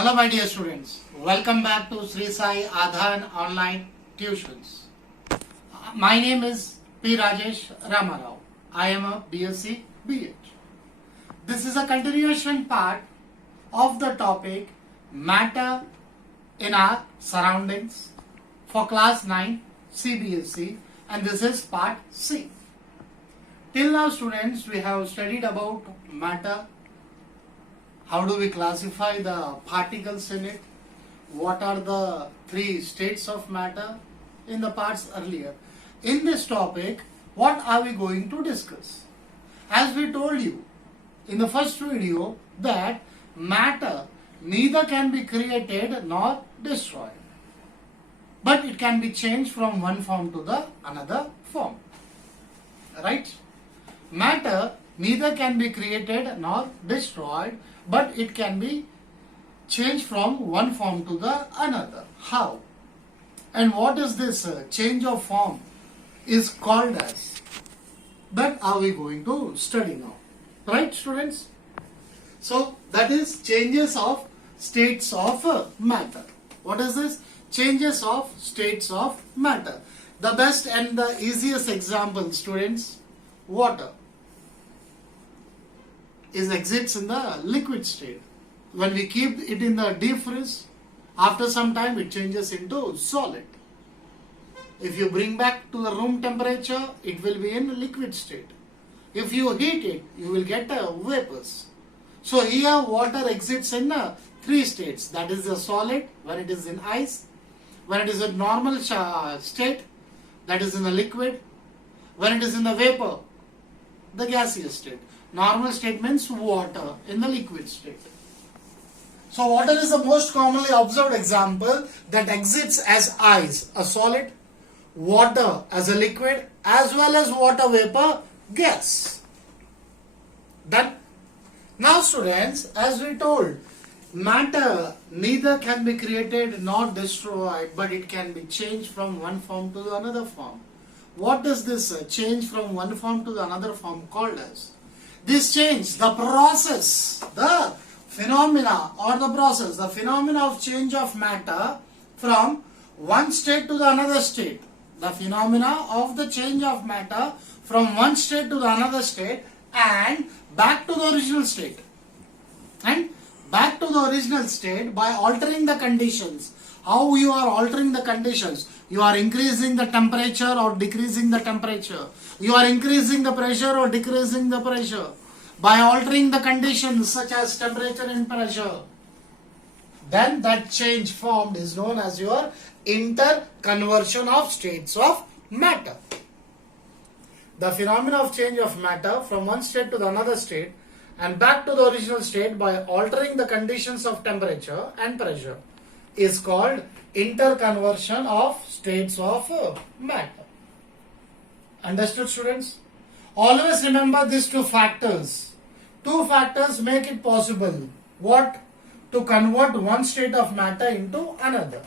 Hello my dear students, welcome back to Sri Sai Adhan Online Tuitions. My name is P. Rajesh Ramarao. I am a BSc BH. This is a continuation part of the topic Matter in our Surroundings for class 9 CBSE, and this is part C. Till now students, we have studied about matter. How do we classify the particles in it? What are the three states of matter in the parts earlier? In this topic, what are we going to discuss? As we told you in the first video that matter neither can be created nor destroyed, but it can be changed from one form to the another form. Right? Matter neither can be created nor destroyed, but it can be changed from one form to the another. How? And what is this change of form is called as? That are we going to study now. Right, students? So, that is changes of states of matter. What is this? Changes of states of matter. The best and the easiest example, students, water exists in the liquid state. When we keep it in the deep freeze, after some time it changes into solid. If you bring back to the room temperature, it will be in liquid state. If you heat it, you will get vapors. So here water exists in three states. That is the solid, when it is in ice, when it is in normal state, that is in the liquid, when it is in the vapor, the gaseous state. Normal state means water in the liquid state. So water is the most commonly observed example that exists as ice, a solid, water as a liquid, as well as water vapor, gas. Done. Now students, as we told, matter neither can be created nor destroyed, but it can be changed from one form to another form. What is this change from one form to another form called as? This change, the process, the phenomena or the process, the phenomena of change of matter from one state to the another state. The phenomena of the change of matter from one state to the another state and back to the original state. And back to the original state by altering the conditions. How you are altering the conditions? You are increasing the temperature or decreasing the temperature. You are increasing the pressure or decreasing the pressure. By altering the conditions such as temperature and pressure, then that change formed is known as your interconversion of states of matter. The phenomena of change of matter from one state to the another state and back to the original state by altering the conditions of temperature and pressure is called interconversion of states of matter. Understood, students? Always remember these two factors. Two factors make it possible. What? To convert one state of matter into another.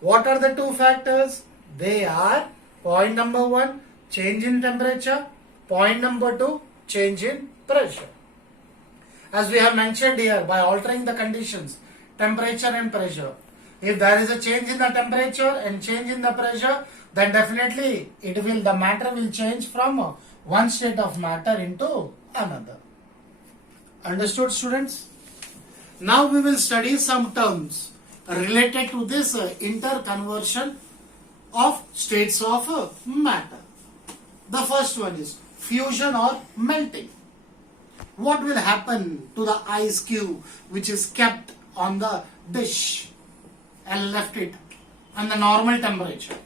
What are the two factors? They are point number 1, change in temperature. Point number 2, change in pressure. As we have mentioned here, by altering the conditions, temperature and pressure. If there is a change in the temperature and change in the pressure, then definitely the matter will change from one state of matter into another. Understood, students? Now we will study some terms related to this interconversion of states of matter. The first one is fusion or melting. What will happen to the ice cube which is kept on the dish and left it at the normal temperature?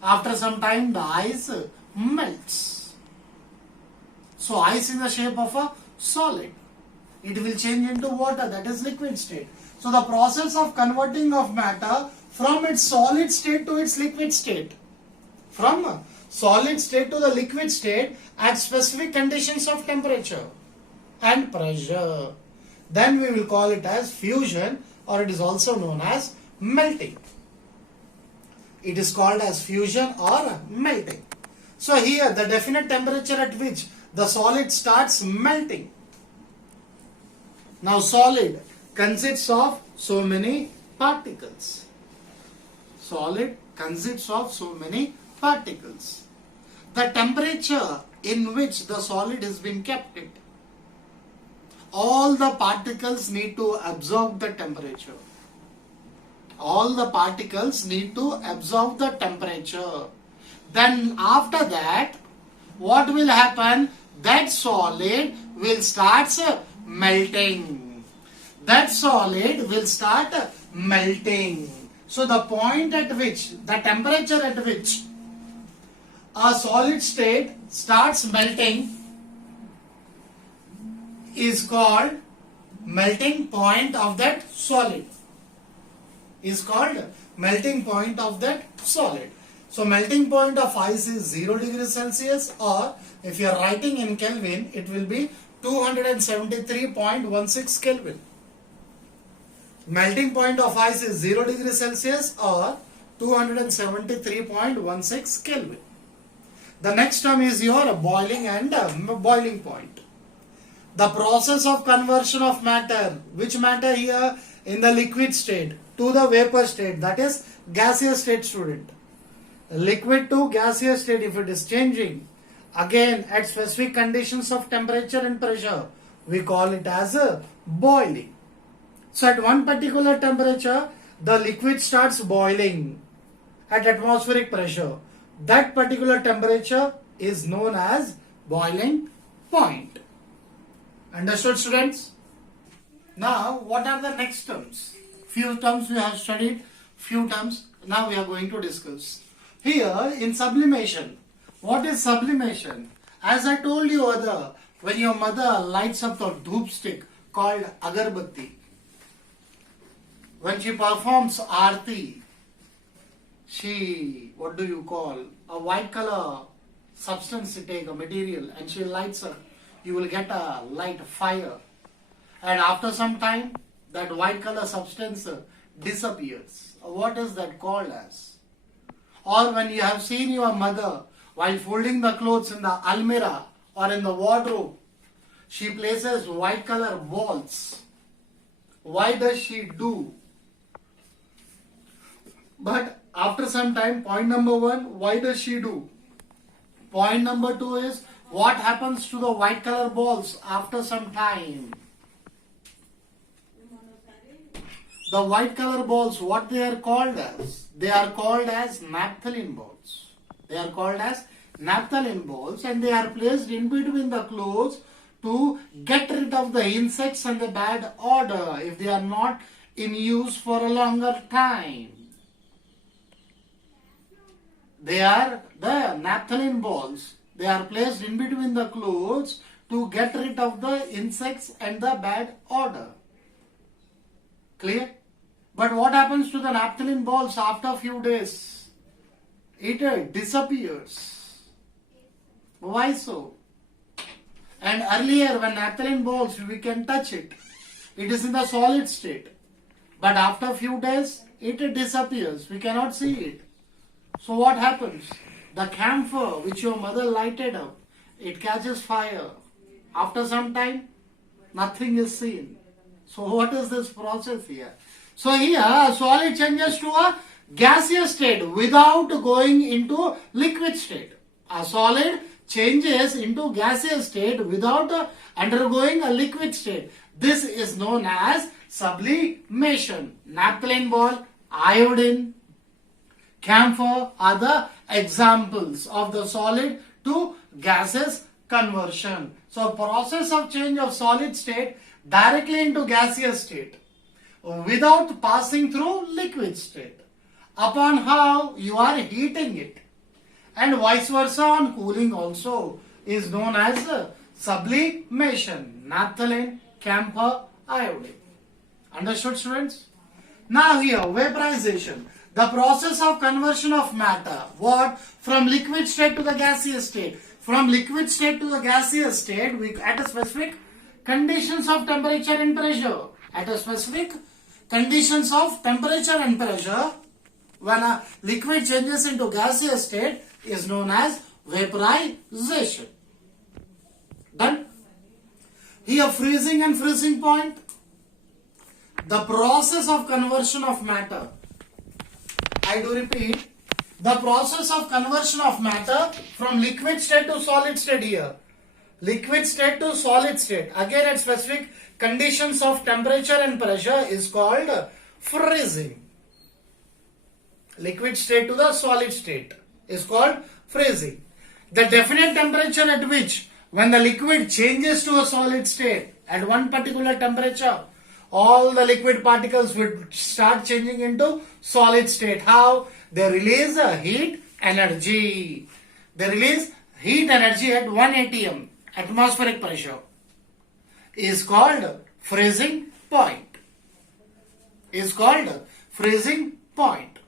After some time the ice melts. So ice in the shape of a solid. It will change into water, that is liquid state. So the process of converting of matter from its solid state to its liquid state. From solid state to the liquid state at specific conditions of temperature and pressure. Then we will call it as fusion, or it is also known as melting. It is called as fusion or melting. So here the definite temperature at which the solid starts melting. Now solid consists of so many particles. Solid consists of so many particles. The temperature in which the solid is being kept it, all the particles need to absorb the temperature. All the particles need to absorb the temperature. Then after that, what will happen? That solid will start melting. That solid will start melting. So the point at which, the temperature at which a solid state starts melting is called melting point of that solid. Is called melting point of that solid. So melting point of ice is 0 degrees Celsius, or if you are writing in Kelvin, it will be 273.16 Kelvin. Melting point of ice is 0 degrees Celsius or 273.16 Kelvin. The next term is your boiling and boiling point. The process of conversion of matter, which matter here? In the liquid state to the vapor state, that is gaseous state, student. Liquid to gaseous state, if it is changing, again at specific conditions of temperature and pressure, we call it as a boiling. So at one particular temperature, the liquid starts boiling at atmospheric pressure. That particular temperature is known as boiling point. Understood, students? Now, what are the next terms? Few terms we have studied, few terms now we are going to discuss. Here in sublimation, what is sublimation? As I told you other, when your mother lights up the dhoop stick called agarbatti, when she performs aarti, she, what do you call, a white color substance, she take a material and she lights up, you will get a light fire. And after some time, that white color substance disappears. What is that called as? Or when you have seen your mother while folding the clothes in the almirah or in the wardrobe, she places white color balls. Why does she do? But after some time, point number one, why does she do? Point number two is, what happens to the white color balls after some time? The white color balls, what they are called as? They are called as naphthalene balls. They are called as naphthalene balls, and they are placed in between the clothes to get rid of the insects and the bad odor if they are not in use for a longer time. They are the naphthalene balls. They are placed in between the clothes to get rid of the insects and the bad odor. Clear? But what happens to the naphthalene balls after a few days? It disappears. Why so? And earlier when naphthalene balls, we can touch it. It is in the solid state. But after a few days, it disappears. We cannot see it. So what happens? The camphor which your mother lighted up, it catches fire. After some time, nothing is seen. So what is this process here? So here a solid changes to a gaseous state without going into liquid state. A solid changes into gaseous state without undergoing a liquid state. This is known as sublimation. Naphthalene ball, iodine, camphor are the examples of the solid to gaseous conversion. So process of change of solid state directly into gaseous state without passing through liquid state upon how you are heating it, and vice versa on cooling also is known as sublimation. Naphthalene, camphor, iodine. Understood, students? Now here vaporization, the process of conversion of matter. What? From liquid state to the gaseous state. From liquid state to the gaseous state, we at a specific conditions of temperature and pressure. At a specific conditions of temperature and pressure, when a liquid changes into gaseous state, is known as vaporization. Done? Here freezing and freezing point. the process of conversion of matter. I do repeat, the process of conversion of matter from liquid state to solid state here. Liquid state to solid state. Again at specific conditions of temperature and pressure is called freezing. Liquid state to the solid state is called freezing. The definite temperature at which when the liquid changes to a solid state at one particular temperature, all the liquid particles would start changing into solid state. How? They release a heat energy. They release heat energy at 1 atm, atmospheric pressure. Is called freezing point. Is called freezing point.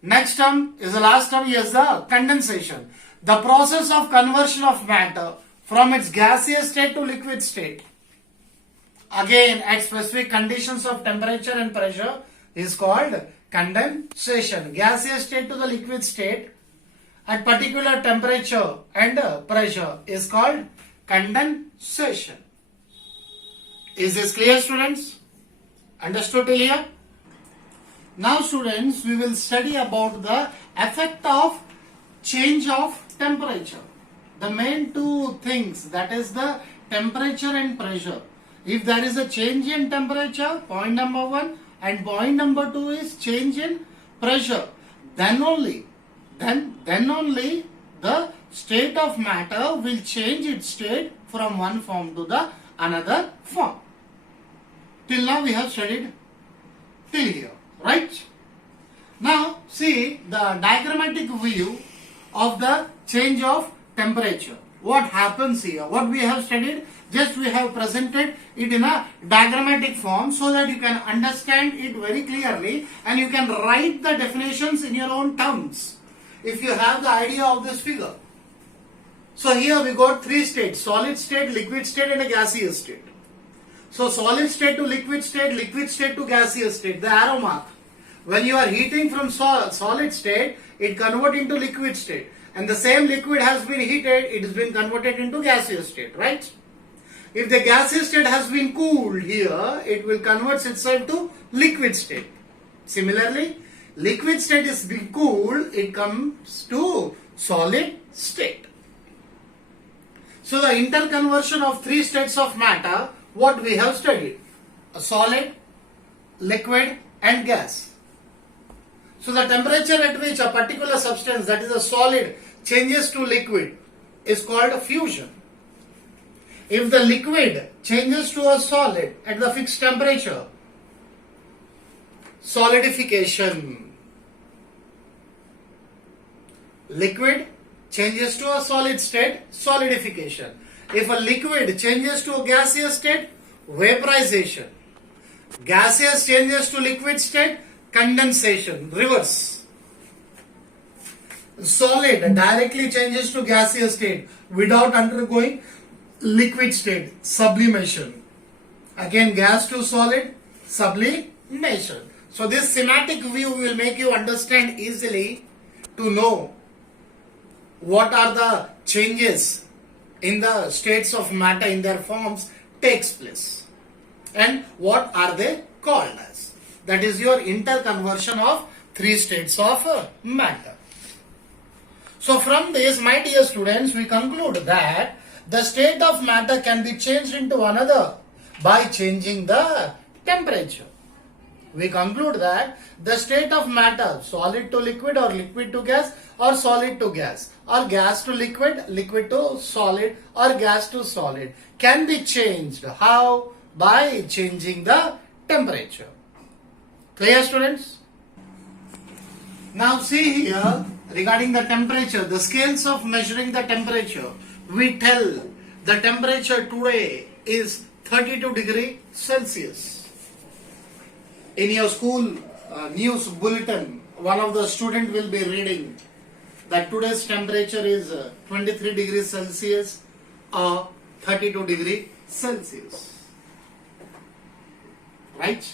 Next term is the last term, yes, the condensation. The process of conversion of matter from its gaseous state to liquid state. Again, at specific conditions of temperature and pressure is called condensation. Gaseous state to the liquid state at particular temperature and pressure is called condensation. Is this clear, students? Understood till here? Now, students, we will study about the effect of change of temperature. The main two things, that is the temperature and pressure. If there is a change in temperature, point number 1, and point number 2 is change in pressure, then only the state of matter will change its state from one form to the another form. Till now we have studied till here, right? Now see the diagrammatic view of the change of temperature. What happens here? What we have studied, just we have presented it in a diagrammatic form so that you can understand it very clearly and you can write the definitions in your own terms if you have the idea of this figure. So here we got three states: solid state, liquid state and a gaseous state. So solid state to liquid state to gaseous state, the arrow mark. When you are heating from solid state, it converts into liquid state. And the same liquid has been heated, it has been converted into gaseous state, right? If the gaseous state has been cooled here, it will convert itself to liquid state. Similarly, liquid state is being cooled, it comes to solid state. So the interconversion of three states of matter, what we have studied: a solid, liquid and gas. So the temperature at which a particular substance, that is a solid, changes to liquid is called a fusion. If the liquid changes to a solid at the fixed temperature, solidification. Liquid changes to a solid state, solidification. If a liquid changes to a gaseous state, vaporization. Gaseous changes to liquid state, condensation, reverse. Solid directly changes to gaseous state without undergoing liquid state, sublimation. Again, gas to solid, sublimation. So this schematic view will make you understand easily to know what are the changes in the states of matter in their forms takes place and what are they called as. That is your interconversion of three states of matter. So from this, my dear students, we conclude that the state of matter can be changed into another by changing the temperature. We conclude that the state of matter, solid to liquid or liquid to gas or solid to gas or gas to liquid, liquid to solid or gas to solid can be changed. How? By changing the temperature. Clear, students? Now see here regarding the temperature, the scales of measuring the temperature. We tell the temperature today is 32 degrees Celsius. In your school news bulletin, one of the student will be reading that today's temperature is 23 degrees Celsius or 32 degrees Celsius. Right?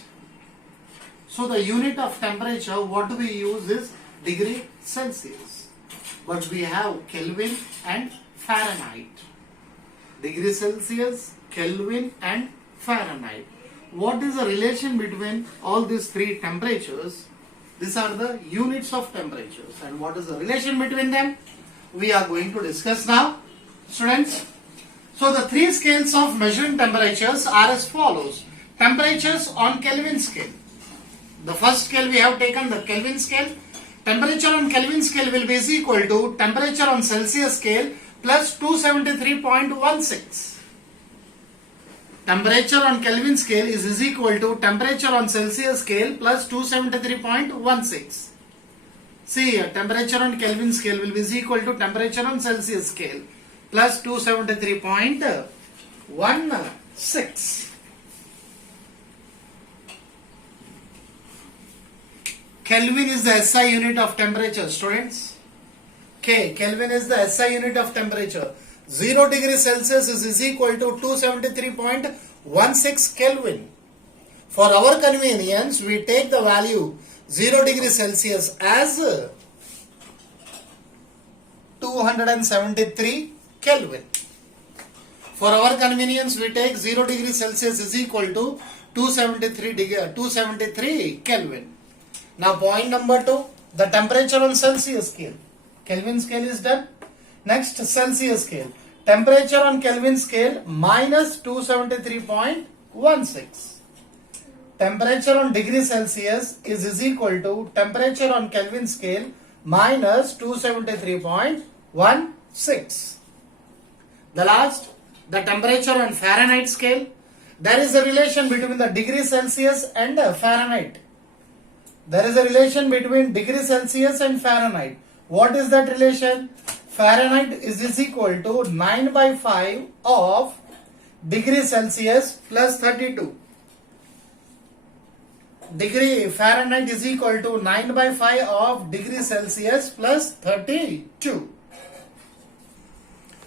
So the unit of temperature, what we use is degree Celsius. But we have Kelvin and Fahrenheit. Degree Celsius, Kelvin and Fahrenheit. what is the relation between all these three temperatures? These are the units of temperatures, and what is the relation between them? We are going to discuss now, students. So the three scales of measuring temperatures are as follows. Temperatures on Kelvin scale. The first scale we have taken, the Kelvin scale. Temperature on Kelvin scale will be is equal to temperature on Celsius scale plus 273.16. Temperature on Kelvin scale is equal to temperature on Celsius scale plus 273.16. See here, temperature on Kelvin scale will be equal to temperature on Celsius scale plus 273.16. Kelvin is the SI unit of temperature, students. Kelvin is the SI unit of temperature. 0 degree Celsius is equal to 273.16 Kelvin. For our convenience, we take the value 0 degree Celsius as 273 Kelvin. For our convenience, we take 0 degree Celsius is equal to 273 Kelvin. Now point number 2, the temperature on Celsius scale. Kelvin scale is done. Next, Celsius scale. Temperature on Kelvin scale minus 273.16. Temperature on degree Celsius is equal to temperature on Kelvin scale minus 273.16. The last, the temperature on Fahrenheit scale. There is a relation between the degree Celsius and Fahrenheit. There is a relation between degree Celsius and Fahrenheit. What is that relation? Fahrenheit is equal to 9 by 5 of degree Celsius plus 32. Fahrenheit is equal to 9 by 5 of degree Celsius plus 32.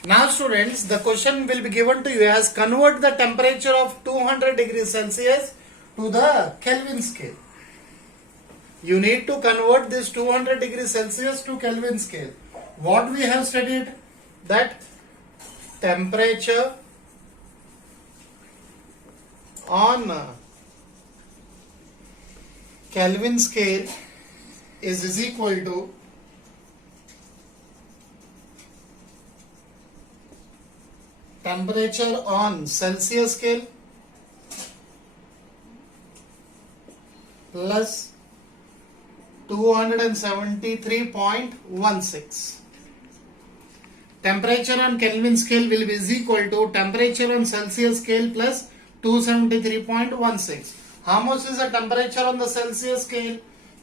Now students, the question will be given to you as convert the temperature of 200 degrees Celsius to the Kelvin scale. You need to convert this 200 degrees Celsius to Kelvin scale. What we have studied, that temperature on Kelvin scale is equal to temperature on Celsius scale plus 273.16. Temperature on Kelvin scale will be equal to temperature on Celsius scale plus 273.16. How much is the temperature on the Celsius scale?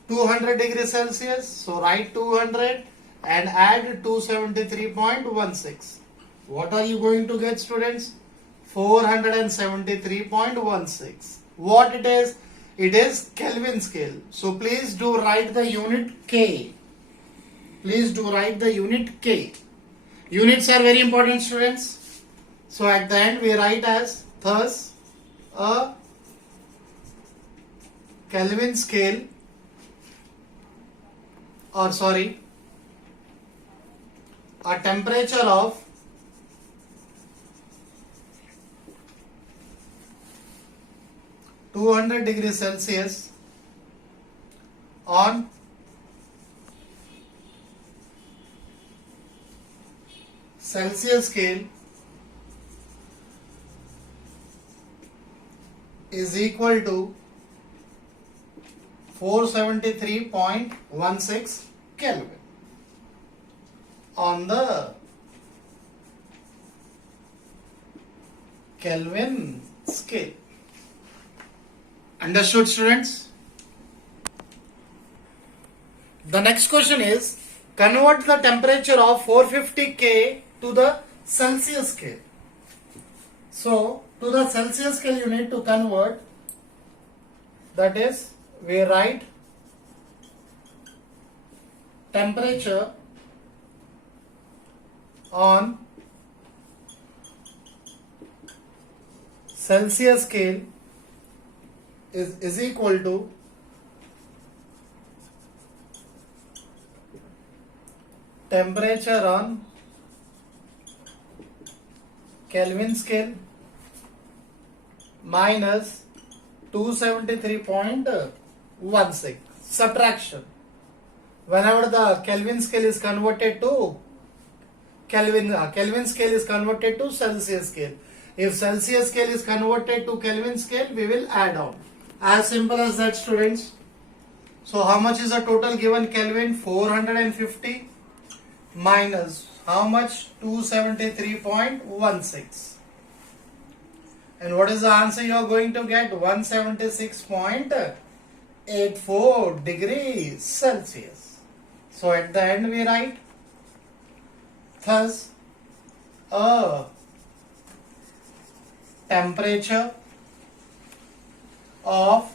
200 degrees Celsius. So write 200 and add 273.16. What are you going to get, students? 473.16. What it is? It is Kelvin scale. So please do write the unit K. Please do write the unit K. Units are very important, students. So at the end we write as thus a Kelvin scale, or sorry, a temperature of 200 degrees Celsius on Celsius scale is equal to 473.16 Kelvin on the Kelvin scale. Understood, students? The next question is, convert the temperature of 450 K to the Celsius scale. So, to the Celsius scale you need to convert, that is, we write temperature on Celsius scale is equal to temperature on Kelvin scale minus 273.16. Subtraction. Whenever the Kelvin scale is converted to Kelvin scale is converted to Celsius scale. If Celsius scale is converted to Kelvin scale, we will add on. As simple as that, students. So how much is the total given Kelvin? 450 minus how much? 273.16. And what is the answer you are going to get? 176.84 degrees Celsius. So at the end we write, thus a temperature of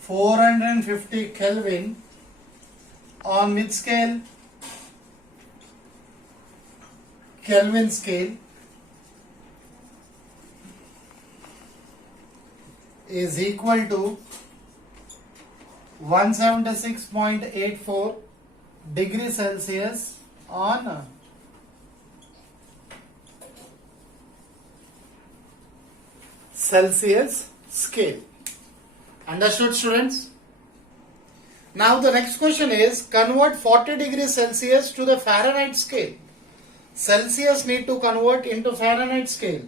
450 Kelvin on which scale? Kelvin scale is equal to 176.84 degrees Celsius on Celsius scale. Understood, students? Now the next question is, convert 40 degrees Celsius to the Fahrenheit scale. Celsius need to convert into Fahrenheit scale.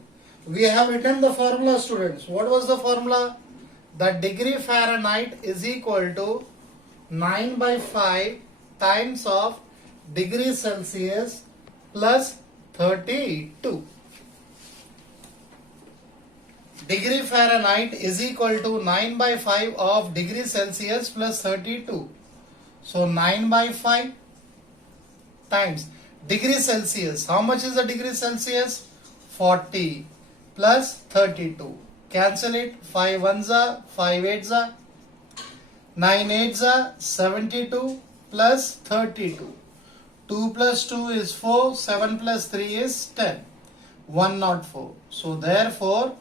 We have written the formula, students. What was the formula? The degree Fahrenheit is equal to 9 by 5 times of degree Celsius plus 32. Degree Fahrenheit is equal to 9 by 5 of degree Celsius plus 32. So 9 by 5 times degree Celsius. How much is the degree Celsius? 40 plus 32. Cancel it. 5 ones are 5 eights are 9 eights are 72 plus 32. 2 plus 2 is 4. 7 plus 3 is 10. 104. So therefore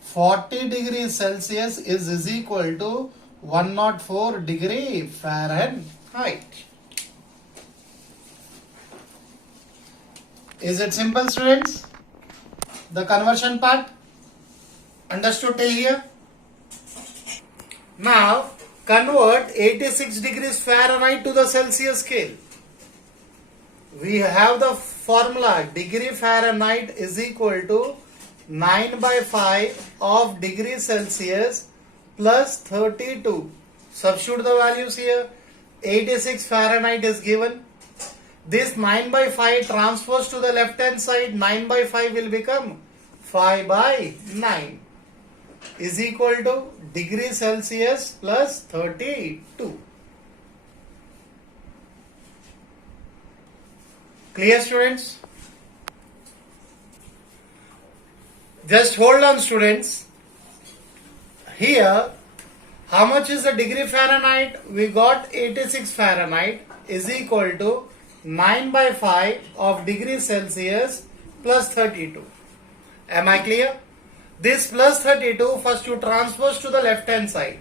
40 degrees Celsius is equal to 104 degree Fahrenheit. Is it simple, students? The conversion part? Understood till here? Now, convert 86 degrees Fahrenheit to the Celsius scale. We have the formula degree Fahrenheit is equal to 9 by 5 of degree Celsius plus 32. Substitute the values here. 86 Fahrenheit is given. This 9 by 5 transfers to the left hand side. 9 by 5 will become 5 by 9 is equal to degree Celsius plus 32. Clear, students? Just hold on, students. Here, how much is the degree Fahrenheit? We got 86 Fahrenheit is equal to 9 by 5 of degree Celsius plus 32. Am I clear? This plus 32 first you transpose to the left hand side.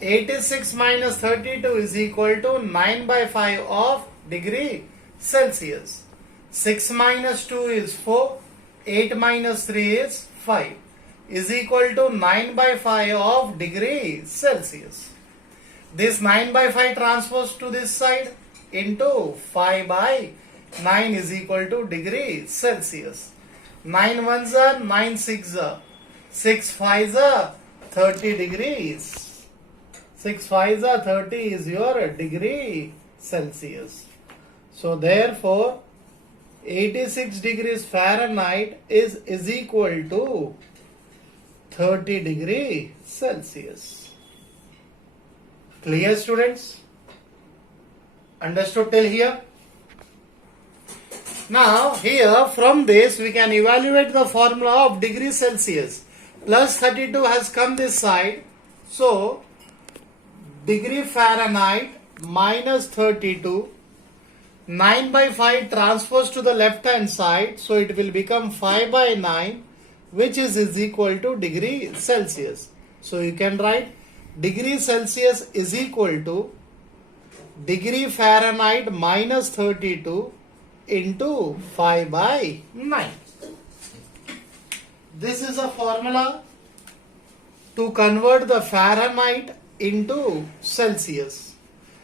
86 minus 32 is equal to 9 by 5 of degree Celsius. 6 minus 2 is 4. 8 minus 3 is 5 is equal to 9 by 5 of degree Celsius. This 9 by 5 transpose to this side into 5 by 9 is equal to degree Celsius. 9 ones are 9 six are 6 fives are 30 degrees. 6 fives are 30 is your degree Celsius. So therefore 86 degrees Fahrenheit is equal to 30 degree Celsius. Clear, students? Understood till here? Now here from this we can evaluate the formula of degree Celsius. Plus 32 has come this side. So degree Fahrenheit minus 32. 9 by 5 transfers to the left hand side. So it will become 5 by 9 which is equal to degree Celsius. So you can write degree Celsius is equal to degree Fahrenheit minus 32 into 5 by 9. This is a formula to convert the Fahrenheit into Celsius.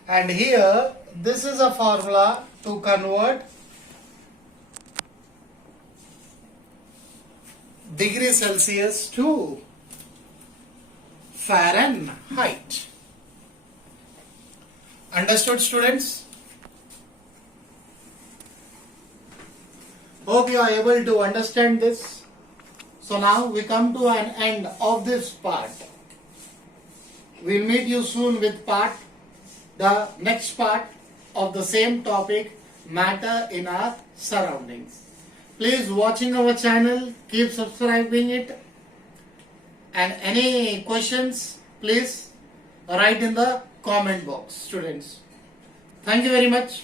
And here, this is a formula to convert degree Celsius to Fahrenheit. Understood, students? Hope you are able to understand this. So now we come to an end of this part. We'll meet you soon with the next part of the same topic, matter in our surroundings. Please watching our channel, keep subscribing it, and any questions, please write in the comment box, students. Thank you very much.